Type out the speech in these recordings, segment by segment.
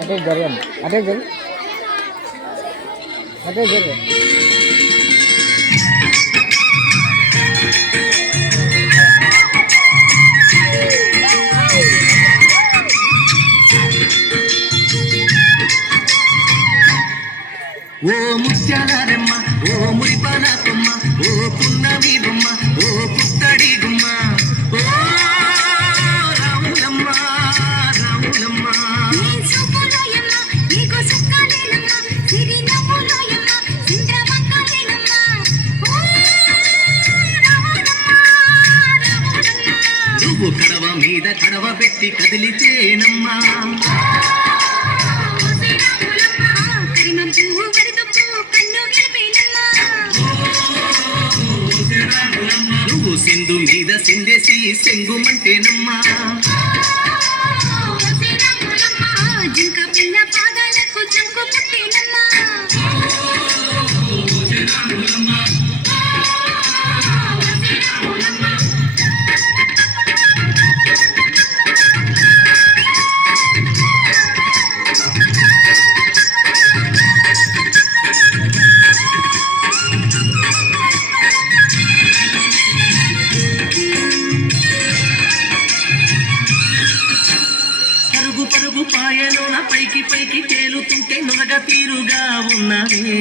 అటే జరగండి అటే జరగ అటే జరగ ఓ ముత్యాలమ్మ ఓ మురిపాల కొమ్మ ఓ పున్నమి బొమ్మ ఓ పుత్తడి గుమ్మ ఓ రాములమ్మ రాములమ్మ నువ్వు కడవ మీద కడవ పెట్టి కదిలితేనమ్మా నువ్వు సింధు మీద సిందేసి సెంగుమంటేనమ్మా జింక పిల్ల పాదాలకు జంకు పుట్టేనమ్మా పరుగు పాయలోన పైకి పైకి తేలుతుంటే నొనగ తీరుగా ఉన్నవే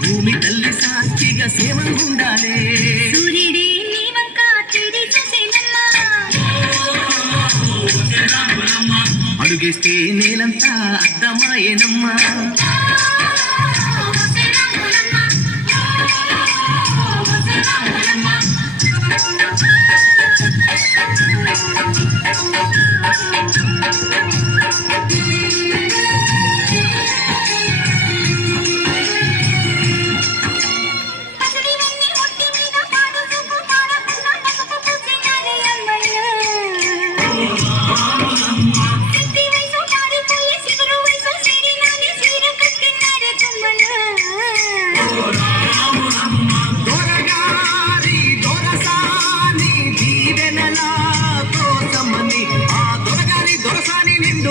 భూమి తల్లి సాక్షిగా సేవంగుండాలే సూర్యుడే నీ వంక తిరిగి చూసేనమ్మా అడుగేస్తే నేలంతా అద్దమాయేనమ్మా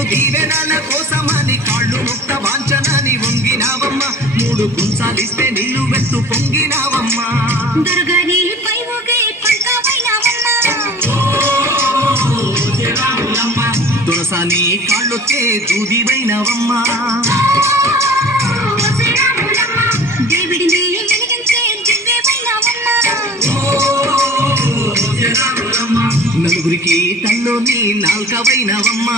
దీవెనల కోసమని కాళ్ళు ముక్త వాంఛనని వంగినావమ్మ మూడు కుంచాలిస్తే నీళ్ళు వెత్తు పొంగినావమ్మా దొరగారి పై ఊగే పంటవైనావమ్మ దొరసాని కాళ్ళొచ్చే దూదివైనావమ్మా దేవుడిని వెలిగించే దివ్యవైనావమ్మ నలుగురికి తల్లోని నాల్కవైనావమ్మా